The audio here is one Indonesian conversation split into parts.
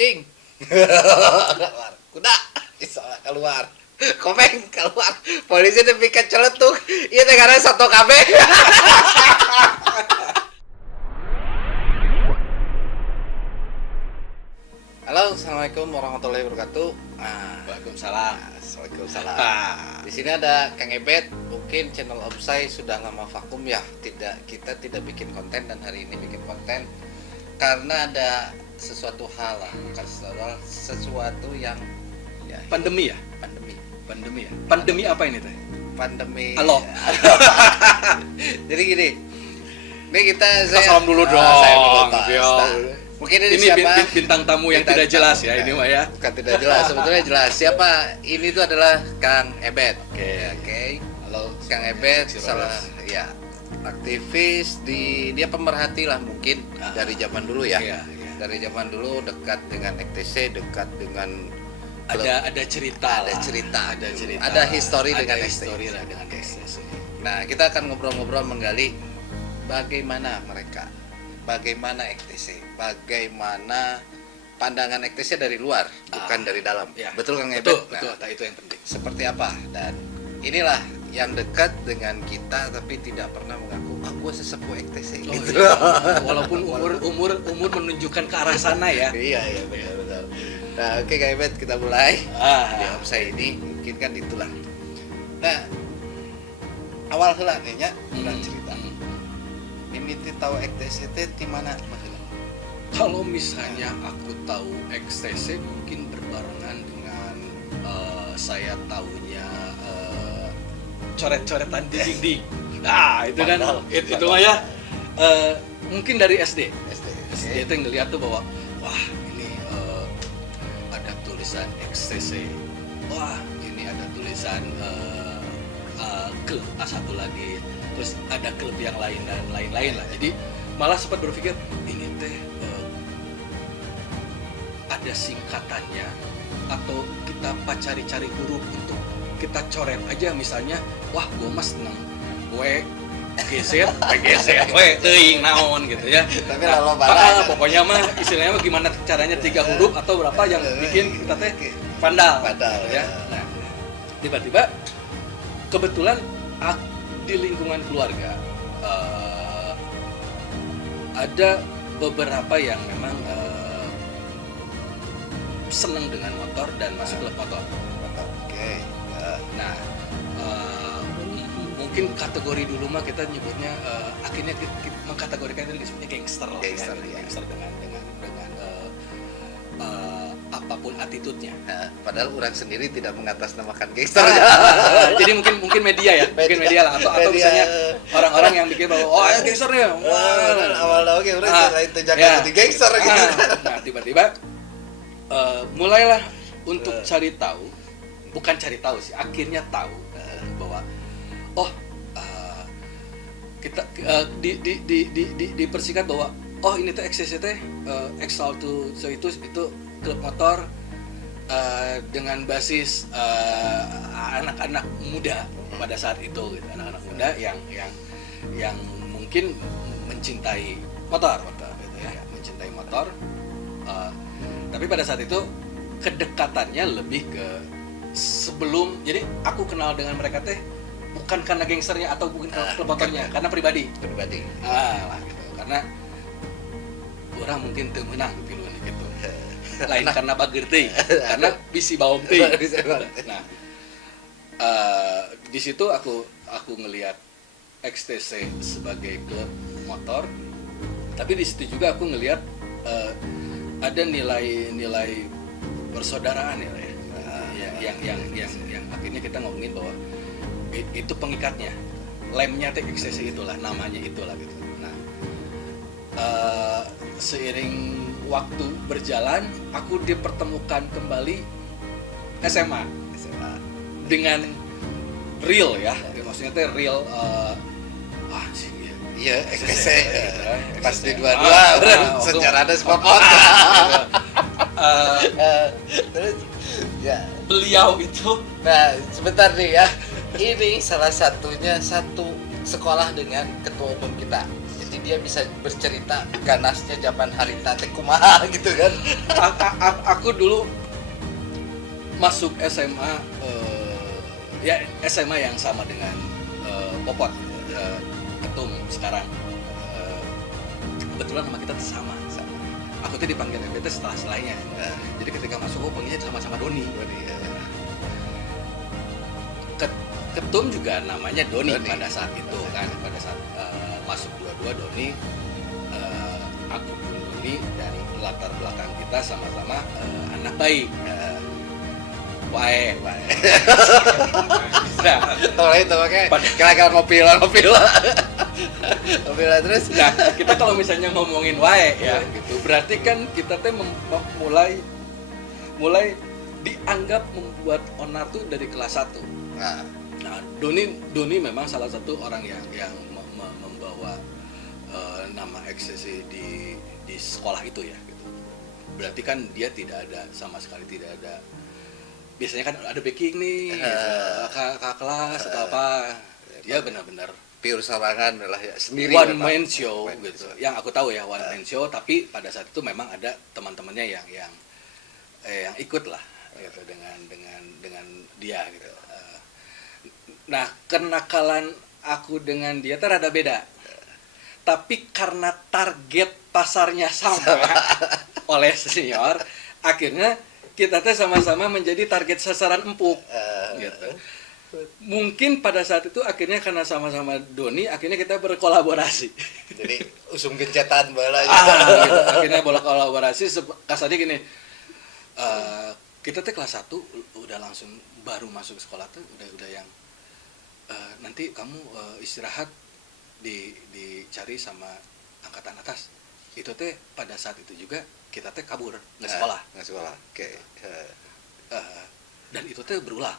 cacing. Kuda bisa keluar. Komeng keluar. Polisi nepikan celetuk. Ieu teh karena satu kabeh. Halo, assalamualaikum warahmatullahi wabarakatuh. Waalaikumsalam. Waalaikumsalam. Di sini ada Kang Ebet. Mungkin channel Omsai sudah lama vakum ya. Kita tidak bikin konten dan hari ini bikin konten karena ada sesuatu hal lah, bukan sesuatu yang ya, Pandemi ya? Pandemi ya. Pandemi apa ini teh? Pandemi. Halo. Jadi gini. Ini saya salam dulu dong. Saya dulu, Pak. Ya. Mungkin ini siapa? siapa? Bintang tamu yang tidak jelas ya ini mah ya. Bukan tidak jelas, sebetulnya jelas. Siapa? Ini tuh adalah Kang Ebet. Oke. Halo, Kang Ebet, salah ya. Aktivis dia pemerhati lah mungkin dari zaman dulu ya. Iya. Dari zaman dulu dekat dengan EKTC, dekat dengan Ada cerita. Ada histori dengan histori EKTC. dengan EKTC. Nah, kita akan ngobrol-ngobrol menggali bagaimana mereka, bagaimana EKTC, bagaimana pandangan EKTC dari luar, bukan dari dalam. Ya. Betul Kang Ebet? Betul. Nah, itu yang penting. Seperti apa? Dan inilah yang dekat dengan kita tapi tidak pernah mengaku gue sesepuh EKTC gitu. Iya. Walaupun umur menunjukkan ke arah sana ya. Iya betul. Nah, oke Kang Ebet, kita mulai. Di Omsai ini mungkin kan itulah. Nah, awal heula nih nya urang cerita. Mimiti tahu EKTC teh di mana maksudnya? Kalau misalnya aku tahu EKTC mungkin berbarengan dengan saya tahunya coret-coretan di dinding. Nah, itu kan itu mah ya mungkin dari SD. SD itu yang ngeliat tuh bahwa wah, ini ada tulisan EKTC. Wah, ini ada tulisan klub A1 lagi. Terus ada klub yang lain dan lain-lain lah. Jadi malah sempat berpikir ini teh ada singkatannya atau kita cari-cari huruf untuk kita coret aja, misalnya wah gue mas seneng gue geser teuing naon gitu ya. Tapi lalu barang pokoknya mah istilahnya mah gimana caranya 3 huruf atau berapa yang bikin kita teh vandal ya. Nah, tiba-tiba kebetulan di lingkungan keluarga ada beberapa yang memang seneng dengan motor dan masuk klub motor. Oke. Nah, mungkin kategori dulu mah kita nyebutnya akhirnya kita mengkategorikan itu disebutnya gangster dengan apapun attitude-nya. Padahal orang sendiri tidak mengatasnamakan gangster. Jadi mungkin media ya, mungkin media lah atau misalnya orang-orang yang pikir bahwa oh ya gangster nih. Awal-awal oke orang itu jangan jadi gangster gitu. Nah, tiba-tiba mulailah untuk cari tahu, bukan cari tahu sih, akhirnya tahu bahwa kita dipersingkat bahwa ini tuh EKTC teh X-Salto itu klub motor dengan basis anak-anak muda pada saat itu gitu. Anak-anak muda yang mungkin mencintai motor gitu ya, mencintai motor. Tapi pada saat itu kedekatannya lebih ke sebelum, jadi aku kenal dengan mereka teh bukan karena gangsternya atau bukan klub motornya, karena pribadi. Lah gitu. Karena orang mungkin teu meunang piluan gitu. Lain karena bager teh, karena bisi baom teh. Nah, di situ aku ngelihat EKTC sebagai klub motor, tapi di situ juga aku ngelihat ada nilai persaudaraan ya, yang akhirnya kita ngomongin bahwa itu pengikatnya, lemnya EKTC itulah, namanya itulah gitu. Nah, seiring waktu berjalan, aku dipertemukan kembali SMA dengan real ya, maksudnya teh real. Iya, EKTC pas di dua-dua secara ada spot. Terus ya beliau itu, nah sebentar nih ya, ini salah satunya satu sekolah dengan ketua umum kita. Jadi dia bisa bercerita ganasnya zaman harita teh kumaha gitu kan. Aku dulu masuk SMA, ya SMA yang sama dengan Popot, Ketum sekarang. Kebetulan nama kita tuh sama. Aku tuh dipanggil MBT setelahnya. Jadi ketika masuk, panggilnya sama-sama Doni. Ketum juga namanya Doni pada saat itu kan, pada saat masuk dua-dua Doni, aku pun Doni, dan latar belakang kita sama-sama anak baik. Wae. Nah, itu makanya kira-kira ngopi lah terus. Nah, kita kalau misalnya ngomongin wae ya gitu, berarti kan kita teh mulai dianggap membuat onar tuh dari kelas 1. Nah, Doni memang salah satu orang yang membawa nama eksesi di sekolah itu ya gitu. Berarti kan dia sama sekali tidak ada. Biasanya kan ada backing nih, kakak kelas atau apa. Dia benar-benar pure sarangan lah ya, sendiri one man show gitu. Show. Yang aku tahu ya one man show, tapi pada saat itu memang ada teman-temannya yang ikut lah gitu dengan dia gitu. Nah, kenakalan aku dengan dia rada beda. Tapi karena target pasarnya sama oleh senior, akhirnya kita teh sama-sama menjadi target sasaran empuk gitu. Mungkin pada saat itu akhirnya karena sama-sama Doni, akhirnya kita berkolaborasi. Jadi usum gencetan bala gitu. Akhirnya berkolaborasi kasarnya gini. Kita teh kelas 1 udah langsung baru masuk sekolah tuh udah yang nanti kamu istirahat dicari sama angkatan atas. Itu teh pada saat itu juga kita teh kabur nggak sekolah. Oke. Dan itu teh berulang.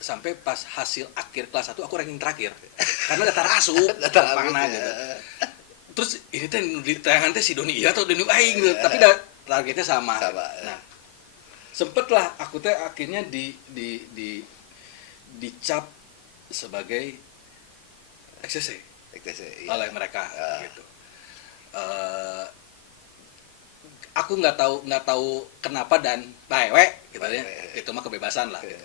Sampai pas hasil akhir kelas 1 aku ranking terakhir. Karena data asup, panah gitu. Terus ini teh di tayangan teh si Doni iya atau Doni aing gitu. Tapi targetnya sama. Nah, sempet lah aku teh akhirnya dicap sebagai eksesi oleh mereka gitu. Aku nggak tahu kenapa dan bae gitu ya. Itu mah kebebasan lah gitu.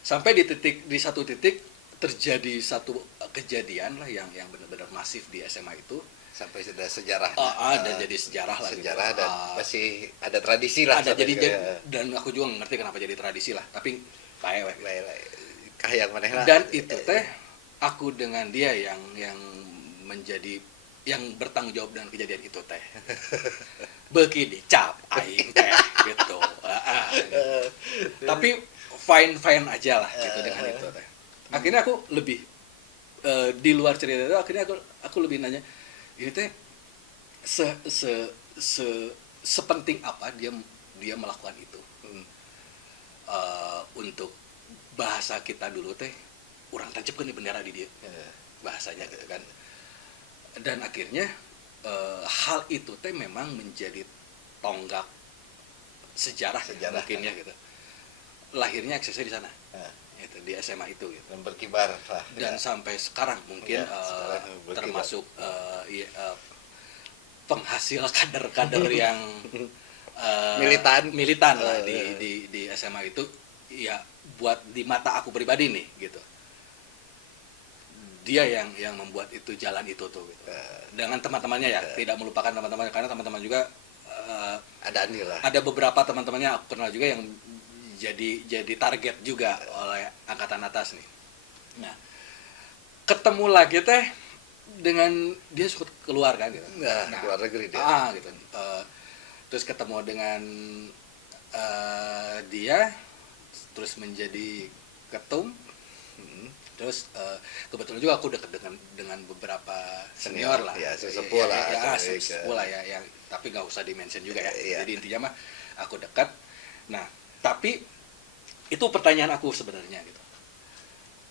Sampai di satu titik terjadi satu kejadian lah yang benar-benar masif di SMA itu. Sampai sudah sejarah. Dan jadi sejarah lah. Sejarah gitu. Dan masih ada tradisi lah. Ada dan aku juga ngerti kenapa jadi tradisi lah. Tapi bae. Kayak manehna. Dan itu teh aku dengan dia yang menjadi yang bertanggung jawab dengan kejadian itu teh. Beuki dicap aing teh gitu. Tapi fine aja lah gitu dengan itu teh. Akhirnya aku lebih di luar cerita itu akhirnya aku lebih nanya ini teh sepenting apa dia melakukan itu. Untuk bahasa kita dulu teh urang tancapkeun di bendera di dia. Bahasanya gitu kan. Dan akhirnya hal itu teh memang menjadi tonggak sejarah mungkin ya gitu. Lahirnya eksesi di sana, gitu, di SMA itu gitu. Dan berkibar lah. Dan sampai sekarang mungkin termasuk penghasil kader-kader yang militan lah di SMA itu ya buat di mata aku pribadi nih gitu. Dia yang membuat itu jalan itu tuh gitu. Dengan teman-temannya ya, tidak melupakan teman-temannya karena teman-teman juga ada andil lah. Ada beberapa teman-temannya aku kenal juga yang jadi target juga oleh angkatan atas nih. Nah, ketemu lagi teh dengan dia suka keluar kan gitu. Nah, keluar negeri dia. Gitu. Terus ketemu dengan dia terus menjadi ketum. Terus kebetulan juga aku dekat dengan beberapa senior lah, ya, sesepuh lah, sesepuh lah ya, tapi nggak usah di-mention juga ya. Jadi intinya mah aku dekat. Nah, tapi itu pertanyaan aku sebenarnya gitu.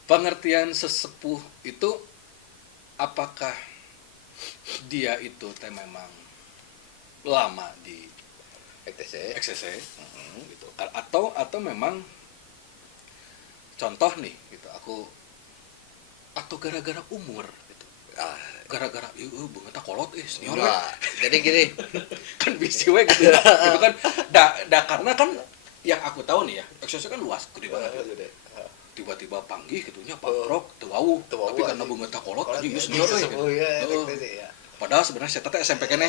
Pengertian sesepuh itu apakah dia itu memang lama di XCC gitu, atau memang contoh nih gitu aku atau gara-gara umur gitu. gara-gara beungeut kolot senior we. Enggak. Jadi gini, Kan bisi we gitu. Itu kan karena kan yang aku tahu nih ya, XCC kan luas gede banget. Tiba-tiba panggih gitunya pangrok teu wauh. Tapi karena beungeut kolot aja geus senior we. sepuh ya, Heeh. XTC ya. Padahal sebenarnya saya teh SMP keneh.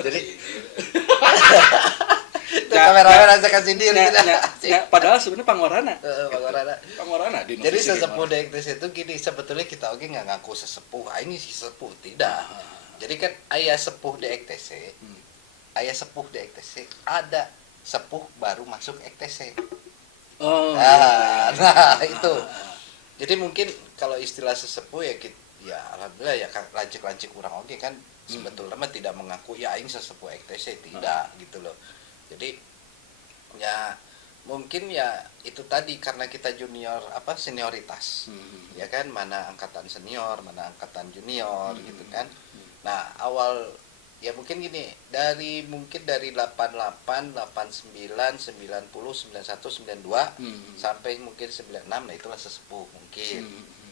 Jadi kameramen rasakan sindir gitu. Padahal sebenarnya pangorana. Pangorana. Pangorana di Jadi sesepuh di XTC itu gini, sebetulnya kita oke nggak ngaku sesepuh, ini si sepuh tidak. Jadi kan ayah sepuh di XTC, ayah sepuh di XTC, ada sepuh baru masuk XTC. Oh. Nah itu. Jadi mungkin kalau istilah sesepuh ya ya alhamdulillah ya lancik kurang oke kan sebetulnya mah tidak mengaku ya aing sesepuh XTC tidak gitu loh. Jadi ya mungkin ya itu tadi karena kita junior senioritas. Ya kan mana angkatan senior, mana angkatan junior gitu kan. Nah, awal ya mungkin gini, mungkin dari 88, 89, 90, 91, 92 sampai mungkin 96, nah itulah sesepuh mungkin.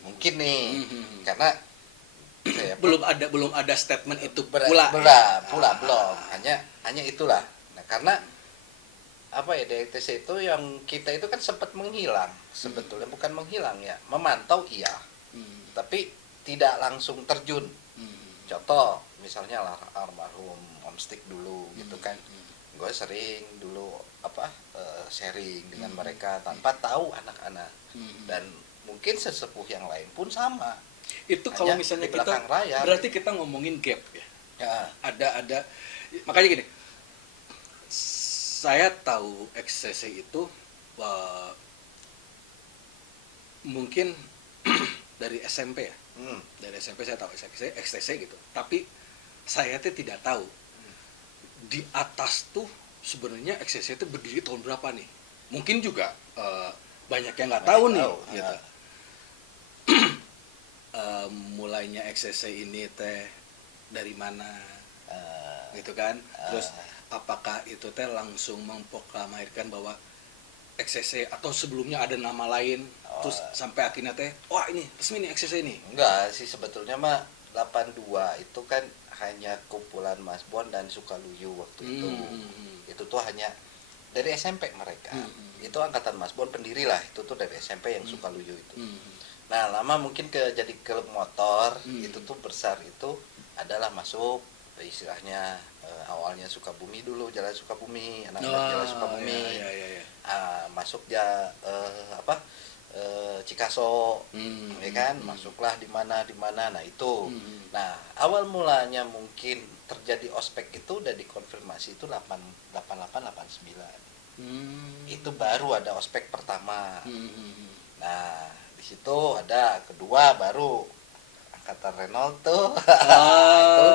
Mungkin nih. Karena saya belum ada statement itu belum. Hanya itulah. Nah, karena apa ya DXTC itu yang kita itu kan sempat menghilang sebetulnya, bukan menghilang ya, memantau iya. Tapi tidak langsung terjun. Contoh misalnya lah almarhum Om Stick dulu gitu kan. Gue sering dulu sharing dengan mereka tanpa tahu anak-anak. Dan mungkin sesepuh yang lain pun sama. Itu kalau misalnya kita layar, berarti kita ngomongin gap ya. Ada makanya gini. Saya tahu XCC itu mungkin dari SMP ya. Dari SMP saya tahu XTC gitu. Tapi saya tuh tidak tahu di atas tuh sebenarnya XTC itu berdiri tahun berapa nih. Mungkin juga banyak yang nggak tahu nih. Gitu. Mulainya XTC ini teh dari mana, gitu kan? Terus apakah itu teh langsung memproklamirkan bahwa XCC atau sebelumnya ada nama lain, terus sampai akhirnya teh wah ini resmi nih XCC ini? Enggak sih sebetulnya mah 82 itu kan hanya kumpulan Mas Bon dan Sukaluyu waktu itu. Itu tuh hanya dari SMP mereka. Itu angkatan Mas Bon pendiri lah, itu tuh dari SMP yang Sukaluyu itu. Nah lama mungkin jadi klub motor itu tuh besar itu adalah masuk istilahnya awalnya Sukabumi dulu, Jalan Sukabumi, anak-anak Jalan Sukabumi. Masuk Cikaso, ya kan, masuklah di mana, nah itu. Nah awal mulanya mungkin terjadi ospek itu udah dikonfirmasi itu 88, 89. Itu baru ada ospek pertama. Nah di situ ada kedua baru angkatan Renault tuh. Itu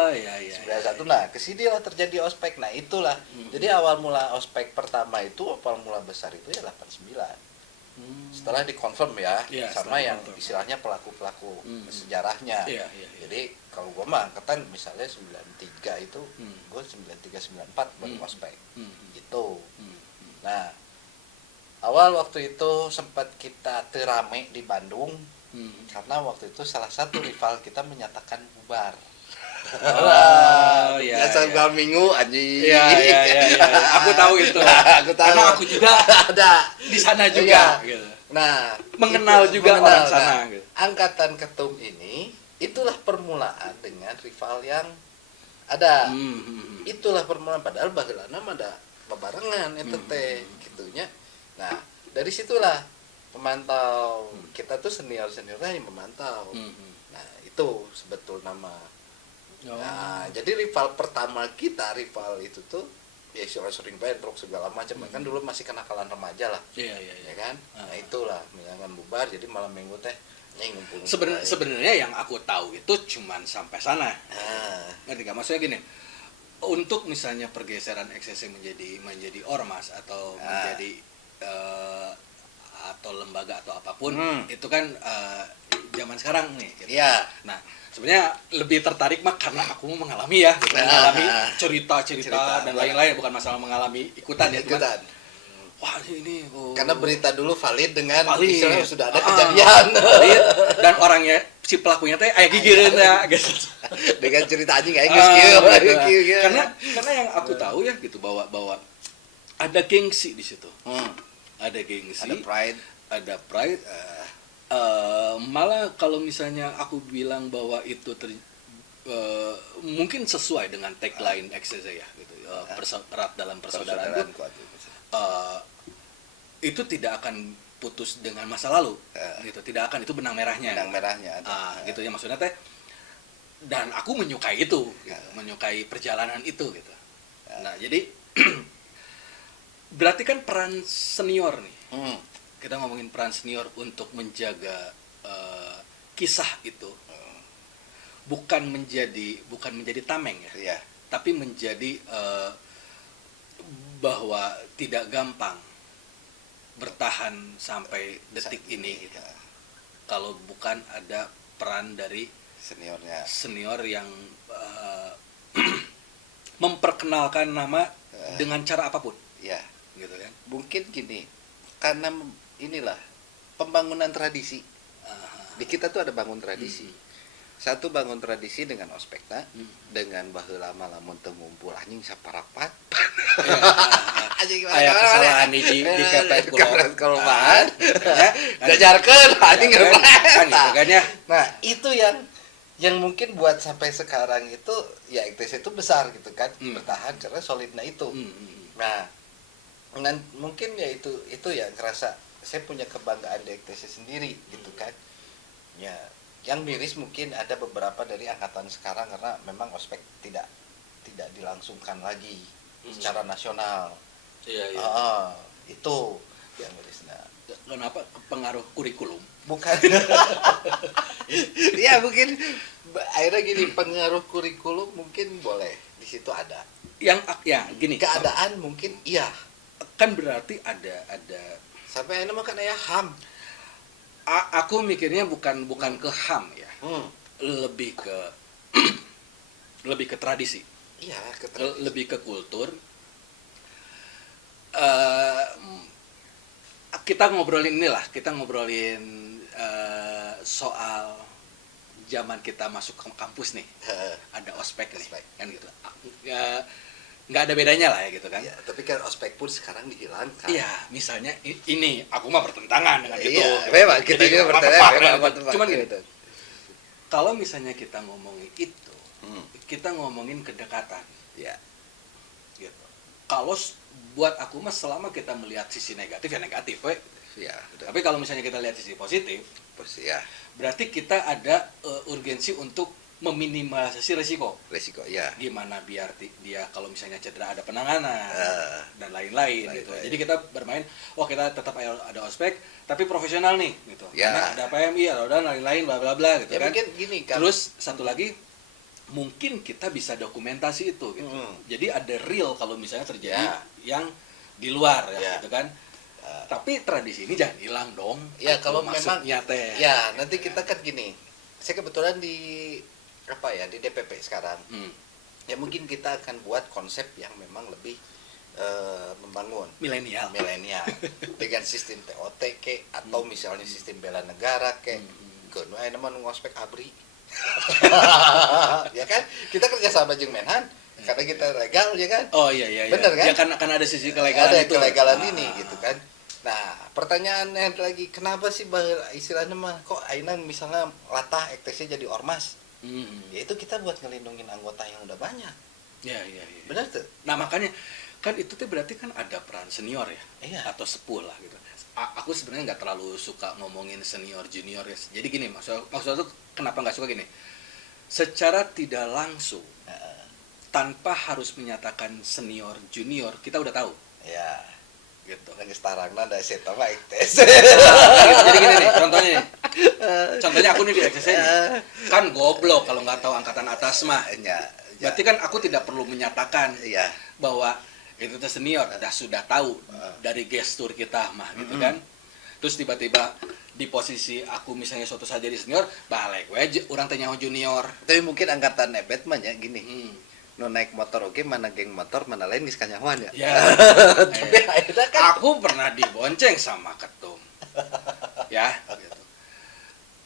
91. Nah kesini lah terjadi ospek. Nah itulah. Jadi awal mula ospek pertama itu awal mula besar itu ya 89. Setelah dikonfirm ya sama yang istilahnya pelaku-pelaku sejarahnya. Jadi kalau gua mah angkatan misalnya 93 itu gua 93 94 baru ospek. Gitu. Nah, awal waktu itu sempat kita terame di Bandung karena waktu itu salah satu rival kita menyatakan bubar. Biasa gua minggu anjing. Iya. Aku tahu itu. Aku tahu. Karena aku juga ada di sana juga. Gitu. Nah, mengenal juga orang sana. Gitu. Angkatan Ketum ini itulah permulaan dengan rival yang ada. Itulah permulaan padahal baheulana mah ada babarengan eta teh gitunya. Nah, dari situlah pemantau kita tuh senior-seniornya yang memantau. Nah, itu sebetul nama. Nah, jadi rival pertama kita, rival itu tuh ya sering bentrok segala macam kan dulu masih kenakalan remaja lah. Iya kan? Nah, itulah jangan bubar jadi malam minggu teh ngumpul. Sebenarnya yang aku tahu itu cuman sampai sana. Ngerti gak? Maksudnya gini, untuk misalnya pergeseran XCC menjadi ormas atau menjadi atau lembaga atau apapun itu kan zaman sekarang nih gitu. Nah sebenarnya lebih tertarik mah karena aku mengalami ya gitu. Mengalami cerita dan lain-lain, bukan masalah mengalami ikutan ya cuman, wah ini karena berita dulu valid dengan istilahnya sudah ada kejadian valid, dan orangnya si pelakunya teh aya gigireun ya gitu. Dengan cerita anjing aing geus kieu. Gitu. Karena yang aku tahu ya gitu bahwa ada gengsi di situ. Ada gengsi, ada pride. Malah kalau misalnya aku bilang bahwa itu mungkin sesuai dengan tagline XCZ ya gitu. Erat dalam persaudaraan itu tidak akan putus dengan masa lalu gitu, tidak akan, itu benang merahnya ada. Gitu ya maksudnya teh, dan aku menyukai itu gitu, menyukai perjalanan itu gitu. Nah jadi berarti kan peran senior nih, kita ngomongin peran senior untuk menjaga kisah itu bukan menjadi tameng ya, tapi menjadi bahwa tidak gampang bertahan sampai detik ini gitu. Kalau bukan ada peran dari senior yang memperkenalkan nama dengan cara apapun gitu kan. Mungkin gini, karena inilah pembangunan tradisi di kita tuh ada bangun tradisi. Satu bangun tradisi dengan ospekna, dengan baheula mah lamun teu ngumpul anjing saparapat. Aya kesalahan di kepet kelemahan. Jajarkeun anjing kan ya. Nah, itu yang mungkin buat sampai sekarang itu ya ITC itu besar gitu kan, bertahan karena solidnya itu. Nah, mungkin ya itu ya ngerasa saya punya kebanggaan di ITC sendiri gitu kan. Ya, yang miris mungkin ada beberapa dari angkatan sekarang karena memang ospek tidak dilangsungkan lagi secara nasional. Itu yang mirisnya. Kenapa? Pengaruh kurikulum? Bukan. Ya mungkin akhirnya gini, pengaruh kurikulum mungkin boleh di situ ada. Yang ya gini. Keadaan mungkin iya. Kan berarti ada sampai akhirnya makan ya HAM. Aku mikirnya bukan ke HAM ya, lebih ke tradisi, lebih ke kultur. Kita ngobrolin soal zaman kita masuk ke kampus nih, ada ospek nih, kan gitu. Nggak ada bedanya lah ya gitu kan. Ya, tapi kan ospek pun sekarang dihilangkan. Iya, misalnya ini aku mah bertentangan dengan itu. Iya, memang kita juga bertentangan. Cuman gini, kalau misalnya kita ngomongin itu, kita ngomongin kedekatan. Ya. Gitu. Kalau buat aku mah selama kita melihat sisi negatif ya negatif, Ya, tapi kalau misalnya kita lihat sisi positif, ya. Berarti kita ada urgensi untuk meminimalisasi resiko, ya. Gimana biar dia kalau misalnya cedera ada penanganan dan lain-lain gitu. Jadi kita bermain, kita tetap ada ospek tapi profesional nih gitu. Karena ada PMI, ada lain-lain bla bla bla gitu kan. Mungkin gini kan. Terus satu lagi mungkin kita bisa dokumentasi itu gitu. Jadi ada real kalau misalnya terjadi yang di luar ya gitu kan. Tapi tradisi ini jangan hilang dong. Ya kalau memang teh. Ya, nanti kita kan gini. Saya kebetulan di DPP sekarang. Ya mungkin kita akan buat konsep yang memang lebih membangun milenial dengan sistem TOT atau misalnya sistem bela negara keun aya mah ngospek abri. Ya kan? Kita kerja sama jeung Menhan karena kita legal ya kan? Oh iya. Bener kan? Ya kan ada sisi kelegalan ada itu. Kelegalan ini gitu kan. Nah, pertanyaannya lagi, kenapa sih istilahnya mah kok aina misalnya latah ETC jadi ormas? Ya itu kita buat ngelindungin anggota yang udah banyak. Iya. Benar tuh. Nah makanya kan itu tuh berarti kan ada peran senior ya, atau sepuh lah gitu. Aku sebenarnya nggak terlalu suka ngomongin senior junior ya. Jadi gini maksudnya tuh kenapa nggak suka gini? Secara tidak langsung, tanpa harus menyatakan senior junior kita udah tahu. Ya. Gitu. Lagi starangna da eta mah ektes. Jadi gini nih, contohnya nih. Contohnya aku nih di XCC nih. Kan goblok kalau nggak tahu angkatan atas mah. Berarti kan aku tidak perlu menyatakan bahwa itu tuh senior, sudah tahu dari gestur kita mah gitu kan. Terus tiba-tiba di posisi aku misalnya suatu saat jadi senior, balik orang tanya junior. Tapi mungkin angkatan ebet mah ya gini. Nu naik motor mana geng motor mana lain geus kanyahoan ya. Tapi akhirnya kan aku pernah dibonceng sama ketum. Ya, gitu.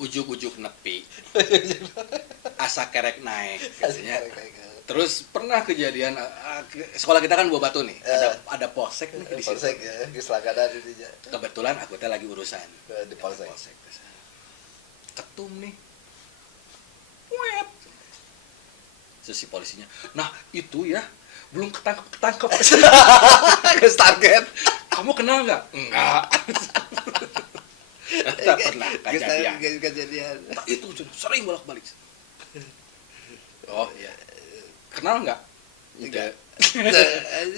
ujuk-ujuk nepi asa kerek naik katanya. Terus pernah kejadian sekolah kita kan Buah Batu nih, ada polsek nih di situ. Polsek ya, keselakadan ini. Kebetulan aku teh lagi urusan Di polsek. Ketum nih. Wet. Terus si polisinya, nah itu ya belum ketangkep. Kes target. Kamu kenal nggak? Enggak. Tak pernah Kejadian. Nah, itu sering bolak-balik. Oh iya. Kenal nggak? Enggak.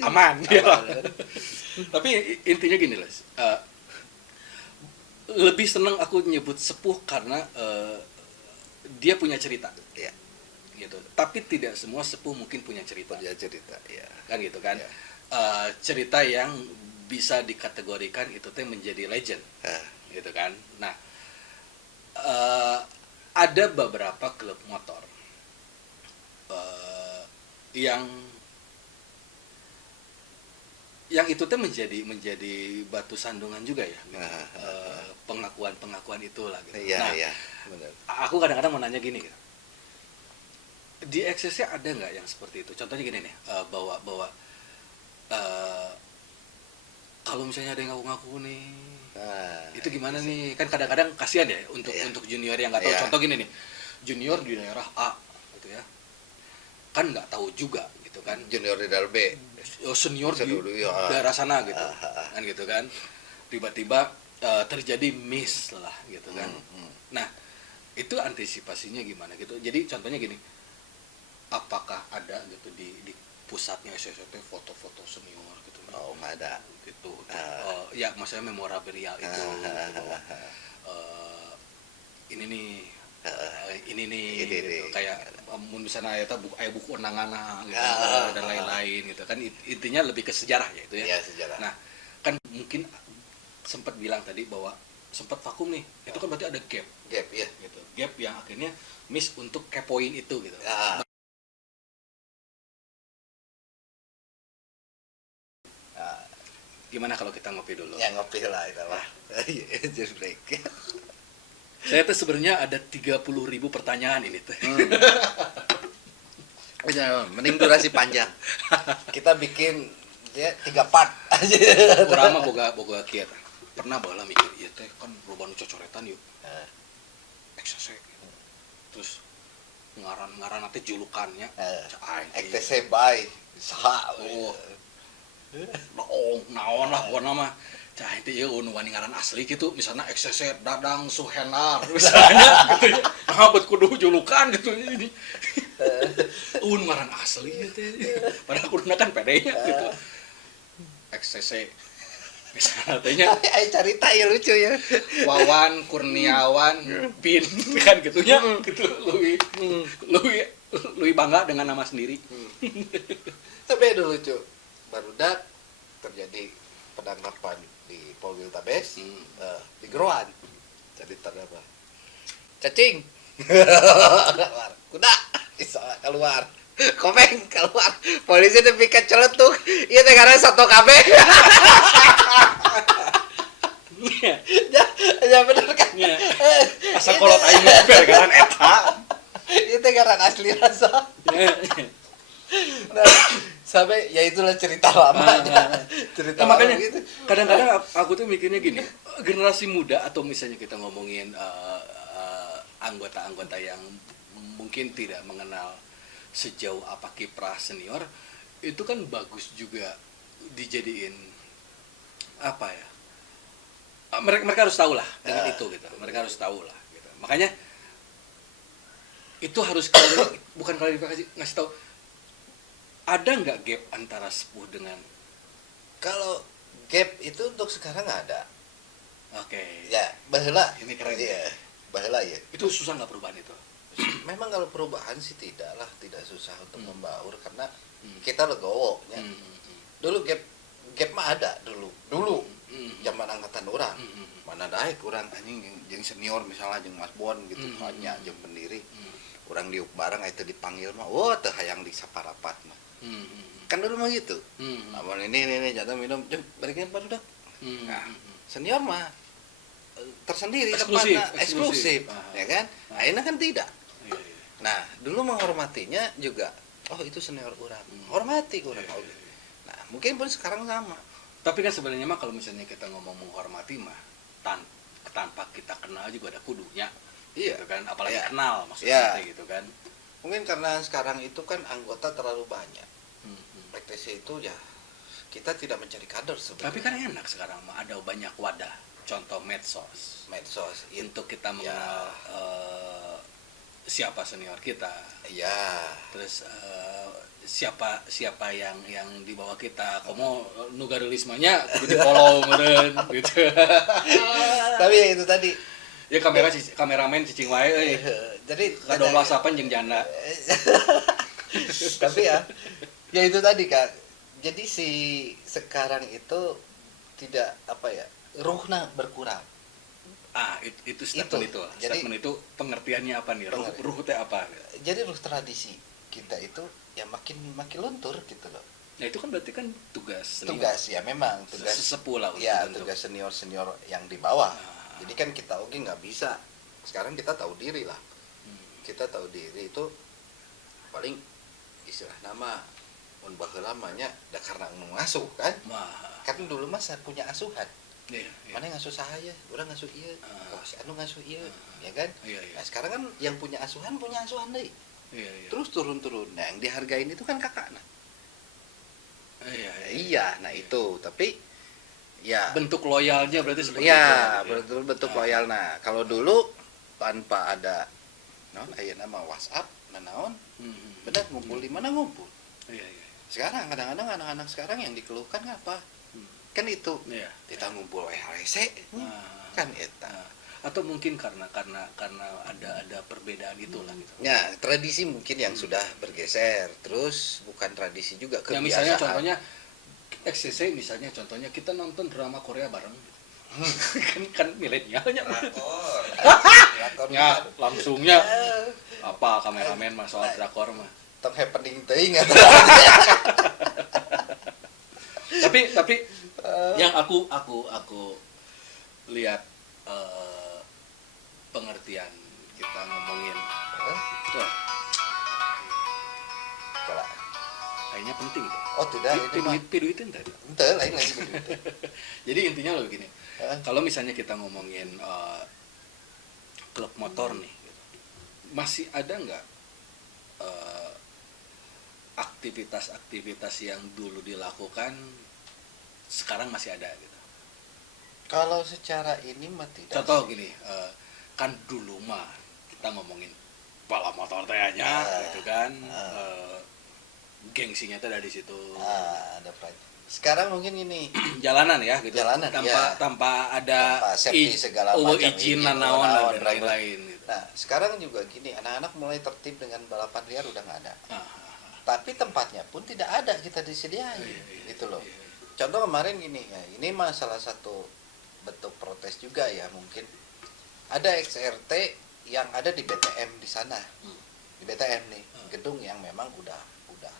Aman. Ya. Tapi intinya gini lah. Lebih seneng aku nyebut sepuh karena dia punya cerita. Iya. Gitu. Tapi tidak semua sepuh mungkin punya cerita. Punya cerita, ya. Kan gitu kan. Ya. Cerita yang bisa dikategorikan itu teh menjadi legend. Gitu kan. Nah, ada beberapa klub motor yang itu tuh menjadi batu sandungan juga ya, gitu. Pengakuan itulah gitu. Iya, Nah, iya, benar. aku kadang-kadang mau nanya gini gitu. Di XCC ada nggak yang seperti itu? Contohnya gini nih, bahwa kalau misalnya ada yang ngaku-ngaku nih, itu gimana nih? Kan kadang-kadang kasihan ya untuk junior yang nggak tahu. Contoh gini nih, junior di daerah A gitu ya, kan nggak tahu juga gitu kan. Junior di daerah B. Senior di daerah sana gitu, kan gitu kan. Tiba-tiba terjadi miss lah gitu kan. Nah, itu antisipasinya gimana gitu? Jadi contohnya gini, apakah ada gitu di pusatnya SST foto-foto senior gitu? Oh, nggak ada. Gitu. Ya maksudnya memorabilia itu. Ini nih. Ini gitu. Kayak misalnya buku undangan gitu, dan lain-lain gitu kan, intinya lebih ke sejarah ya itu ya. Iya, sejarah. Nah, kan mungkin sempat bilang tadi bahwa sempat vakum nih, itu kan berarti ada gap ya. gitu, gap yang akhirnya miss untuk kepoin itu gitu. Gimana kalau kita ngopi dulu? Ya ngopi lah itu lah. Just break. Saya tuh sebenarnya ada 30.000 pertanyaan ini tuh. Mending durasi panjang. Kita bikin ya 3 part aja. Urang mah boga kieu. Pernah baheula mikir ieu teh kan loba nu cocoretan yuk. XCC. Terus ngaran teh julukannya. XTC by saha. Naon lah pokona mah. Cah itu ya wani ngaran asli gitu, misalnya XCC Dadang Suhenar misalnya gitu ya. Nah, kudu julukan gitu ini. Ngaran asli gitu. Padahal kuduna kan pedenya gitu. XCC misalnya tanya ai carita ya lucu ya. Wawan Kurniawan Bin kan gitunya gitu. Lui bangga dengan nama sendiri. Tapi itu lucu. Barudak terjadi penangkapan di Polwil Tabes, di Geroan. Jadi apa? Cacing. Kuda bisa keluar. Komeng keluar. Polisi udah pikat celetuk. Iya teh karena satu KB. Ya bener kan? Asa kolot aing bergaran eta. Itu teh karena asli rasa. Nah, sampai ya itulah cerita lamanya. Cerita nah, makanya gitu. Kadang-kadang aku tuh mikirnya gini, generasi muda atau misalnya kita ngomongin anggota-anggota yang mungkin tidak mengenal sejauh apa kiprah senior, itu kan bagus juga dijadiin apa ya? Mereka harus tahu lah dengan itu gitu. Mereka harus tahu lah gitu. Makanya itu harus bukan klarifikasi, ngasih tahu. Ada nggak gap antara sepuh dengan? Kalau gap itu untuk sekarang nggak ada. Oke. Ya, baheula. Ini keren. Iya, baheula ya. Itu susah nggak perubahan itu? Memang kalau perubahan sih tidak susah untuk membaur karena kita legowo ya. Dulu gap mah ada dulu. Zaman angkatan orang. Mana daek orang anjing jeung senior misalnya jeung Mas Bon gitu hanya jeung pendiri. Orang diuk bareng itu dipanggil mah, teu hayang disaparapat mah. Kan dulu mah gitu. Abang ini jatuh minum, baliknya baru dah. Nah, senior mah tersendiri Eksklusif, tempatnya eksklusif, eksklusif. ya kan? Akhirnya kan tidak. Iya, iya. Nah, dulu menghormatinya juga, oh itu senior orang, hormati orang. Iya, Oh, iya. gitu. Nah, mungkin pun sekarang sama. Tapi kan sebenarnya mah kalau misalnya kita ngomong menghormati mah tanpa kita kenal juga ada kudunya. Iya. Gitu kan, apalagi Iya. kenal maksudnya Iya. gitu kan. Mungkin karena sekarang itu kan anggota terlalu banyak. Hmm. PTC itu ya kita tidak mencari kader sebenarnya. Tapi kan enak sekarang mah ada banyak wadah. Contoh medsos. Medsos itu Untuk kita ya. mengenal siapa senior kita. ya. Terus siapa yang di bawah kita. Komo nu garismanya kudu di-follow meureun gitu. Tapi ya itu tadi. Ya kameramen cicing wae euy. Jadi Kado whatsappan jeung janda. tapi ya itu tadi Kak. Jadi si sekarang itu tidak apa ya, ruhna berkurang. Itu statement itu. Jadi- Statement itu pengertiannya apa nih? Ruh teh apa? Jadi ruh tradisi kita itu ya makin luntur gitu loh. Nah, itu kan berarti kan tugas senior. Tugas ya memang tugas sesepuh lah ya untuk tugas senior yang di bawah. Ah. Jadi kan kita oke nggak bisa. Sekarang kita tahu diri lah. Kita tahu diri itu paling istilah nama mun baheula lamanya da karena ngasuh kan. Wah. Kan dulu mah saya punya asuhan. Iya, iya. Mana yang ngasuh saya, orang ngasuh ieu, Ah. oh si anu ngasuh ieu, Ah. ya kan? Iya, iya. Nah, sekarang kan yang punya asuhan deui. Iya, iya. Terus turun-turun. Nah, yang dihargain itu kan kakaknya. Iya, iya. Iya, nah itu. Tapi ya Bentuk loyalnya berarti seperti itu. ya gitu ya. betul bentuk Ah. loyal. Nah, kalau dulu tanpa ada naon aya nama WhatsApp, naon, Hmm. benar ngumpul di mana ngumpul. Iya, iya. Sekarang kadang-kadang anak-anak sekarang yang dikeluhkan apa? Hmm. Kan itu. Iya. Kita ngumpul WHC. Ah. Kan eta. Ah. Atau mungkin karena ada perbedaan itulah gitu. Ya, tradisi mungkin yang sudah bergeser. Terus bukan tradisi juga Ya kebiasaan. misalnya contohnya XCC misalnya contohnya kita nonton drama Korea bareng. kan milenialnya. Drakor. Ya, langsungnya apa kameramen mah soal drakor mah. Tong happening teuing eta. Tapi yang aku lihat pengertian kita ngomongin tuh Kalah. kayaknya penting tuh. Oh, tidak ini mah. Piduitin tadi. Henteu lain lagi begitu. Jadi intinya lo begini. Heeh. Kalau misalnya kita ngomongin klub motor nih, gitu, masih ada nggak aktivitas-aktivitas yang dulu dilakukan sekarang masih ada gitu? Kalau secara ini mah tidak. Contoh sih. gini, kan dulu mah kita ngomongin balap motor tehnya, Ah. gitu kan, Ah. gengsinya tuh ada di situ. Ada pride. Sekarang mungkin ini Jalanan ya gitu. Jalanan, tanpa ada Tanpa safety segala macam izin ini, naon naon, dan lain-lain gitu. Nah, sekarang juga gini, anak-anak mulai tertib dengan balapan liar udah nggak ada. Ah, Tapi tempatnya pun tidak ada kita disediain, iya, gitu loh. iya. Contoh kemarin gini, ya, ini mah salah satu bentuk protes juga ya mungkin. Ada XRT yang ada di BTM di sana, di BTM nih, gedung yang memang udah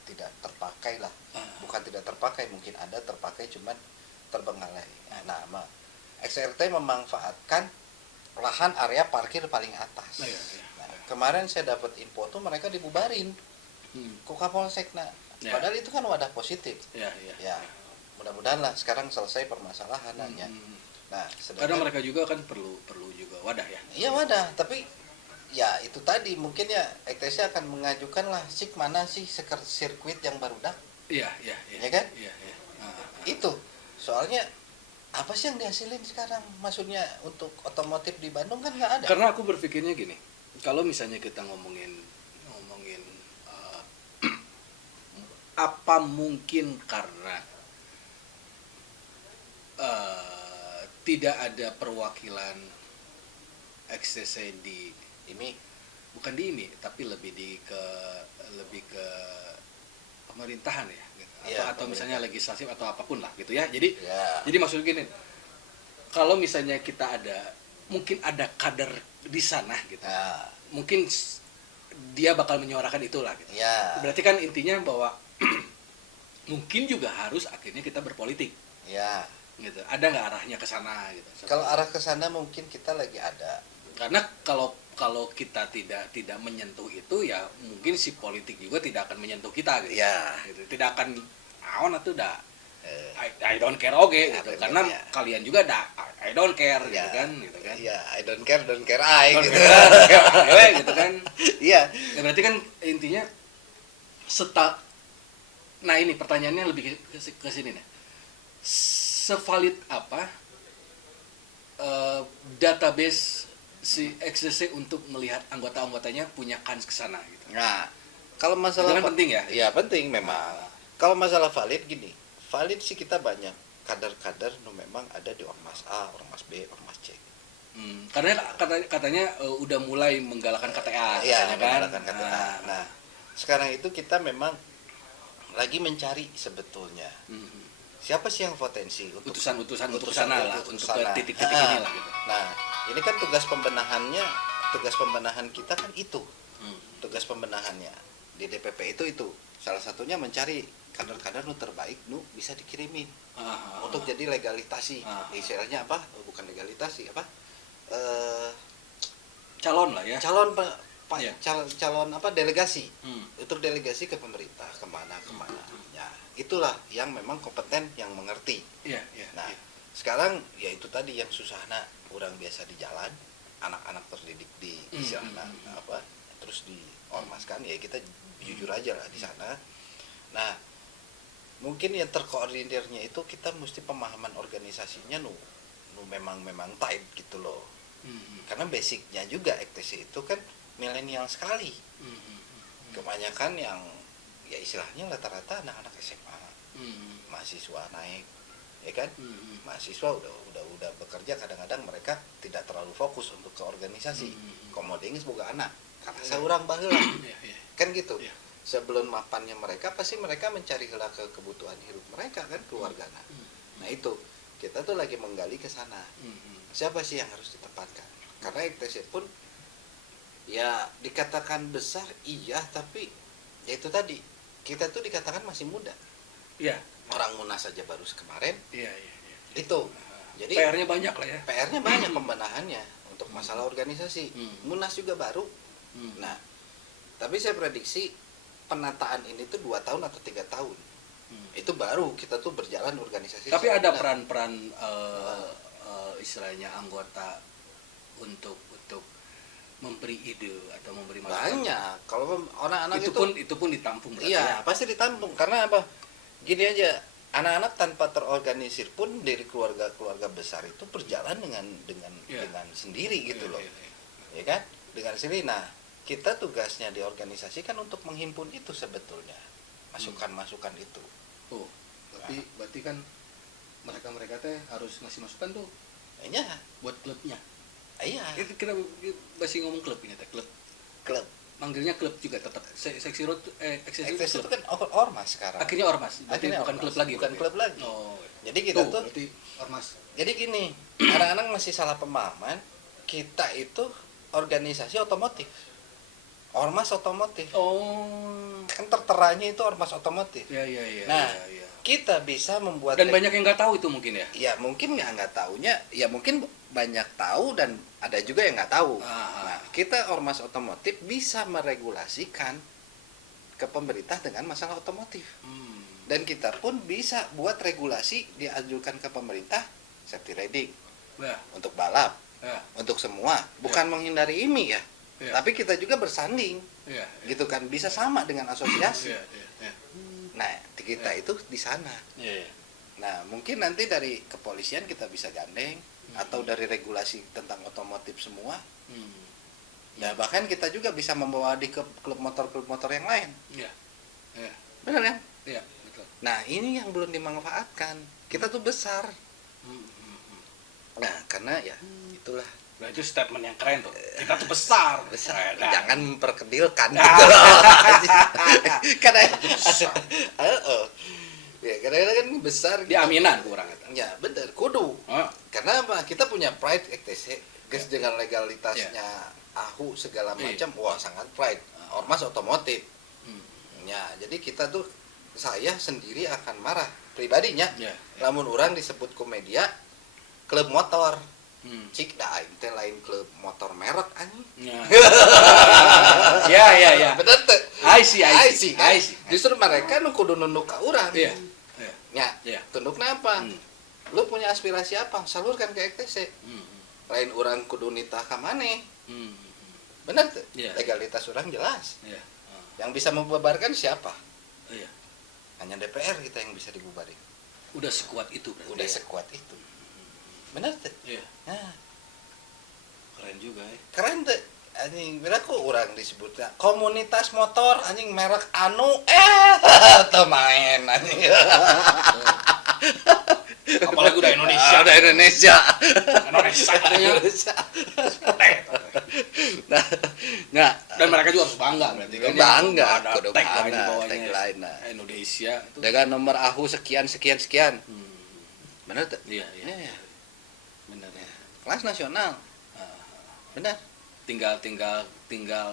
tidak terpakai lah. Bukan tidak terpakai, mungkin ada terpakai cuman terbengkalai. Nah, XRT memanfaatkan lahan area parkir paling atas. Iya, iya. Nah, kemarin saya dapat info tuh mereka dibubarin ku Kapolsekna. Ya. Padahal itu kan wadah positif. Ya, Ya, mudah-mudahan lah sekarang selesai permasalahannya. Nah, Karena mereka juga kan perlu juga wadah ya. iya wadah, tapi ya itu tadi mungkin ya ETC akan mengajukan lah mana sih sirkuit yang barudak. Iya. Ya kan? Iya. Itu soalnya apa sih yang dihasilin sekarang? Maksudnya untuk otomotif di Bandung kan nggak ada. Karena aku berpikirnya gini, kalau misalnya kita ngomongin apa mungkin karena tidak ada perwakilan XCC di Ini bukan di ini tapi lebih ke pemerintahan ya gitu. Iya, atau misalnya legislatif atau apapun lah gitu ya. Jadi ya maksud gini, kalau misalnya kita mungkin ada kader di sana gitu, nah, mungkin dia bakal menyuarakan itulah gitu. ya Berarti kan intinya bahwa mungkin juga harus akhirnya kita berpolitik. ya gitu. Ada nggak arahnya ke sana gitu? Kalau arah ke sana mungkin kita lagi ada. Karena kalau kita tidak menyentuh itu ya mungkin si politik juga tidak akan menyentuh kita gitu. Ya. Gitu. Tidak akan awan itu udah Eh, I don't care oke Ya, gitu. betul, Karena ya. kalian juga I don't care Ya. gitu kan. Ya, I don't care I Don't gitu. care, gitu kan. Iya. Ya berarti kan intinya nah ini pertanyaannya lebih ke sini nih. Sevalid apa database si XCC untuk melihat anggota-anggotanya punya kans ke sana gitu. Nah, kalau masalah Itu kan penting ya? Ya, penting memang. Kalau masalah valid gini, valid sih kita banyak kader-kader memang ada di Ormas A, Ormas B, Ormas C. Karena katanya udah mulai menggalakkan KTA, Iya, katanya kan. menggalakkan KTA. Nah, sekarang itu kita memang lagi mencari sebetulnya siapa sih yang potensi untuk utusan untuk utusan- sana lah, utusan untuk ke sana. titik-titik ini lah gitu. Nah, ini kan tugas pembenahan kita kan itu. Tugas pembenahannya di DPP itu salah satunya mencari kader-kader nu terbaik nu bisa dikirimin untuk jadi legalitasi. Istilahnya apa? Bukan legalitasi, apa? Calon lah ya. Calon Iya. calon apa delegasi Hmm. untuk delegasi ke pemerintah kemana. Ya, itulah yang memang kompeten, yang mengerti. Iya, iya. Nah, iya. sekarang ya itu tadi yang susahnya orang biasa di jalan, anak-anak terdidik di sana apa terus diormaskan, ya kita jujur aja lah di sana. Nah, mungkin yang terkoordinirnya itu kita mesti pemahaman organisasinya nu memang tight gitu loh. Karena basicnya juga EKTC itu kan milenial sekali. Kebanyakan yang ya istilahnya rata-rata anak-anak SMA, mahasiswa naik, ya kan? Mahasiswa udah bekerja, kadang-kadang mereka tidak terlalu fokus untuk ke organisasi. Komoding boga anak, karena seorang baheula. Kan gitu. Iya. Sebelum mapannya mereka pasti mereka mencari heula ke kebutuhan hidup mereka kan, keluargana. Nah, itu kita tuh lagi menggali ke sana. Siapa sih yang harus ditempatkan? Karena EKTC pun ya dikatakan besar iya, tapi ya itu tadi kita tuh dikatakan masih muda. Iya. Orang Munas saja baru kemarin Iya. itu. Jadi PR-nya banyak lah ya. PR-nya banyak pembenahannya untuk masalah organisasi. Munas juga baru. Nah, tapi saya prediksi penataan ini tuh 2 tahun atau 3 tahun. Itu baru kita tuh berjalan organisasi. Tapi secara ada benar. peran-peran istilahnya anggota untuk memberi ide atau memberi masukan. Banyak. Kalau anak-anak itu pun ditampung berarti ya. iya, pasti ditampung. Karena apa? Gini aja, anak-anak tanpa terorganisir pun dari keluarga besar itu berjalan dengan Iya. dengan sendiri gitu loh. Iya. Ya kan? Dengan sendiri. Nah, kita tugasnya di organisasi kan untuk menghimpun itu sebetulnya. Masukan-masukan itu. Oh, berarti kan mereka teh harus ngasih masukan tuh Iya. buat klubnya. Iya. Itu kita masih ngomong klub ini teh, klub. Klub. Manggilnya klub juga tetap. Seksi road Ekses itu klub. kan ormas sekarang. Akhirnya ormas. Berarti Akhirnya bukan ormas, klub lagi. bukan klub lagi. Oh. Jadi kita tuh berarti ormas. jadi gini, anak-anak masih salah pemahaman. Kita itu organisasi otomotif. Ormas otomotif. Oh. Kan terteranya itu ormas otomotif. Iya. Nah, iya. kita bisa membuat Dan banyak yang nggak tahu itu mungkin ya. ya mungkin nggak taunya, ya mungkin banyak tahu dan ada juga yang nggak tahu. Nah, kita ormas otomotif bisa meregulasikan ke pemerintah dengan masalah otomotif. Dan kita pun bisa buat regulasi diajukan ke pemerintah safety riding Ya. untuk balap, Ya. untuk semua, bukan menghindari IMI ya. Ya. Tapi kita juga bersanding, Ya. gitu kan, bisa sama dengan asosiasi. Ya. Nah, kita itu di sana. Ya. Nah, mungkin nanti dari kepolisian kita bisa gandeng atau dari regulasi tentang otomotif semua. Ya, bahkan kita juga bisa membawa di klub motor yang lain. Ya. Ya. Benar kan? Ya, betul. Nah, ini yang belum dimanfaatkan. Kita tuh besar. Nah, karena ya itulah Nah, itu statement yang keren tuh. Kita tuh besar. besar. Nah. Jangan memperkedilkan gitu loh. Karena ya kadang-kadang kan besar Di aminan kurang eta. ya bener kudu. Karena apa? Kita punya pride EKTC, guys, dengan legalitasnya AHU segala macam, wah sangat pride. Ormas otomotif. Ya, jadi kita tuh saya sendiri akan marah pribadinya. Ya. Lamun orang disebut ku media klub motor. Hmm. Cik da aing teh lain klub motor merek anjing. Ya. Bener teu? I see. Kan? Justru mereka nu kudu nunduk ka urang. Iya. Ya, tundukna apa? Lu punya aspirasi apa? Salurkan ke ETC. Lain orang kudu nitah ka maneh. Bener tuh? Iya. Legalitas orang jelas. Iya. Yang bisa membubarkan siapa? Iya. Hanya DPR kita yang bisa dibubarin. Udah sekuat itu berarti. Udah sekuat itu. Bener tuh? Iya. Nah, Keren juga ya. keren tuh. Anjing, bener kok orang disebutnya komunitas motor anjing merek anu teu main anjing. Apalagi udah Indonesia. Udah Indonesia. Indonesia. Nah, Dan mereka juga harus bangga berarti kan. bangga, Ada kudu tag bangga, lain di bawahnya. tagline, nah. Indonesia itu. dengan nomor AHU sekian. Bener tuh? Iya. Iya. Benar ya. Kelas nasional. Benar. Tinggal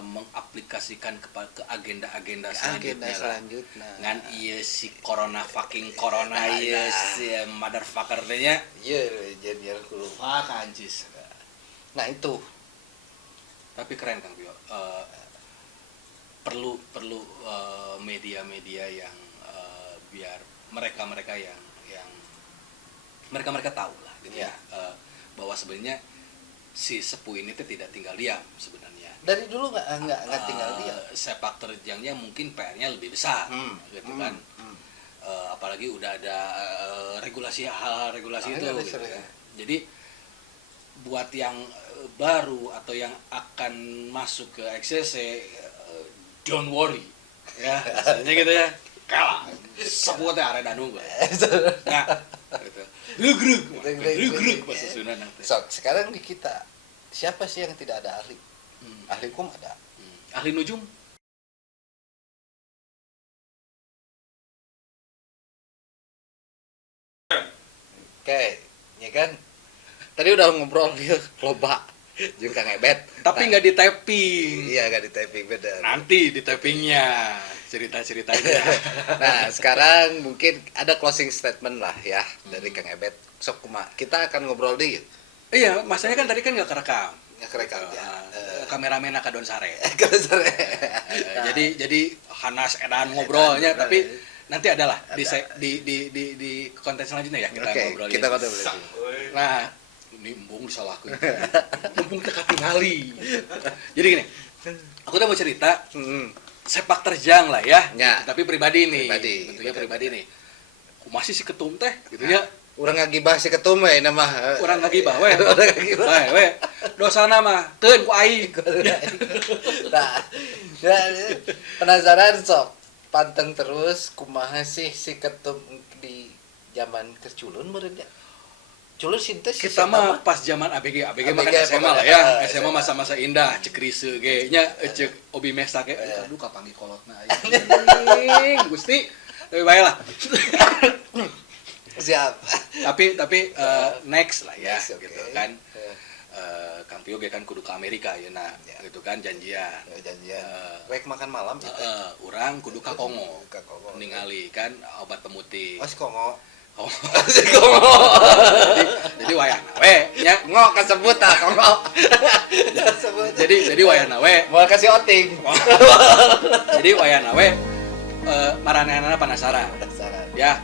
mengaplikasikan ke agenda-agenda Agenda selanjutnya. selanjutnya. Ngan iya si corona iya si motherfucker nya. Iya, jadi kudu. Fuck anjis. Nah, itu. Tapi keren Kang Pio. Perlu media-media yang biar mereka yang mereka tahu lah gitu ya. Bahwa sebenarnya si sepuh ini tuh tidak tinggal diam sebenarnya. Dari dulu nggak tinggal dia. Sepak terjangnya mungkin PR-nya lebih besar, gitu kan. Apalagi udah ada regulasi itu, gitu kan. Jadi buat yang baru atau yang akan masuk ke XCC, don't worry, ya, misalnya gitu ya. Kalah, sebutnya arena nunggu. Nah, gitu. Grug bahasa Sunda nanti. So, sekarang di kita siapa sih yang tidak ada ahli? Ahli hukum ada. Ahli nujum. Oke, ya kan? Tadi udah ngobrol dia loba jeung Kang Ebet. Tapi nggak di tapping. Iya, nggak di typing beda. Nanti di tappingnya cerita-ceritanya. Nah, sekarang mungkin ada closing statement lah ya dari Kang Ebet. Sok kumaha. Kita akan ngobrol dikit. Iya, masanya kan tadi kan nggak kerekam. Nggak kerekam ya. Kameramen Kadon Sare. Kalau sore. Jadi Hanas edan ngobrolnya, tapi nanti adalah di konten selanjutnya ya kita ngobrolin. Kita ngobrol. Nah, ini embung disalahkeun. Mumpung teka tingali. Jadi gini, aku udah mau cerita sepak terjang lah ya. Tapi pribadi nih. Bentuknya pribadi nih. Masih si ketum teh gitu ya. Urang ngagibah si ketum we nama. Urang ngagibah we. We. Dosana mah teuing ku aing. Nah, penasaran sok. Panteng terus kumaha sih si ketum di zaman keculun meureun ya. Culun sintes Kita mah pas zaman ABG mah kan SMA lah ya. SMA masa-masa indah cek riseut ge nya cek obi mesa ge aduh kapanggih kolotna anjing Gusti. Tapi bae lah. Siap. Tapi next lah ya Next, gitu okay. kan. Kang Pio ge kan kudu ke Amerika ya nah gitu kan janjian. Rek makan malam itu. Urang kudu ka Kongo. Ka Kongo. Ningali kan obat pemutih. Oh, si Kongo. Oh. Si Kongo. Jadi wayahna we nya. Ngo kasebut tah Kongo. Jadi wayahna we. Mau kasih outing. Jadi wayahna we maranehna penasaran. Penasaran. Ya,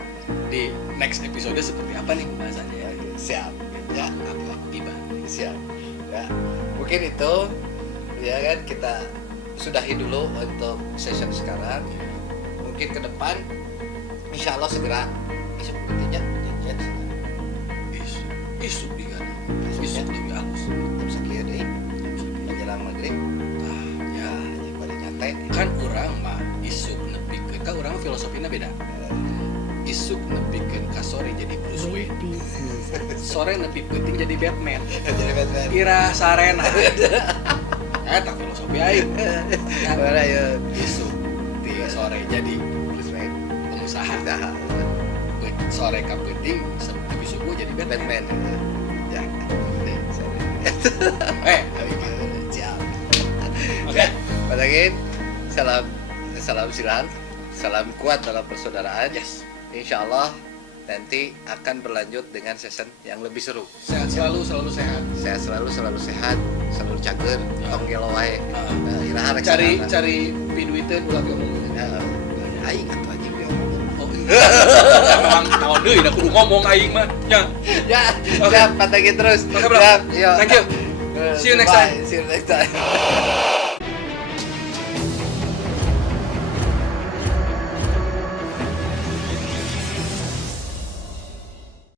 di next episode seperti apa nih pembahasannya ya? Siap. Ya, Apa tiba? siap. Ya. Mungkin itu ya kan kita sudahi dulu untuk session sekarang. Mungkin ke depan insya Allah segera isu pentingnya janjian Isu di kan. Isu lebih halus. sekian deh menjelang maghrib Ya, yang pada nyate kan orang mah isu nepikeun ka urang filosofinya beda. Isu nepikeun ka sore jadi Bruce Wayne. Sore nepi penting jadi Batman. jadi Batman. Ira sarena. Eta filosofi aing. Mana ya Isu di sore jadi Bruce Wayne pengusaha. dah Sore ka penting tapi subuh jadi Batman. Batman ya sorry siap. Oke. Padakin salam silang, salam kuat dalam persaudaraan. Yes. Insya Allah nanti akan berlanjut dengan season yang lebih seru. Sehat selalu, selalu sehat. Sehat selalu sehat, selalu cager, tong gelo wae. Iraha rek Cari sadana. cari piduiteun ulah ngomong. Aing atuh anjing dia. Oh iya. Memang naon deui da kudu ngomong aing mah. Ya. Ya, Oke. siap, pantengin terus. Oke, bro. Siap, yo. Thank you. See you next Bye. time. See you next time.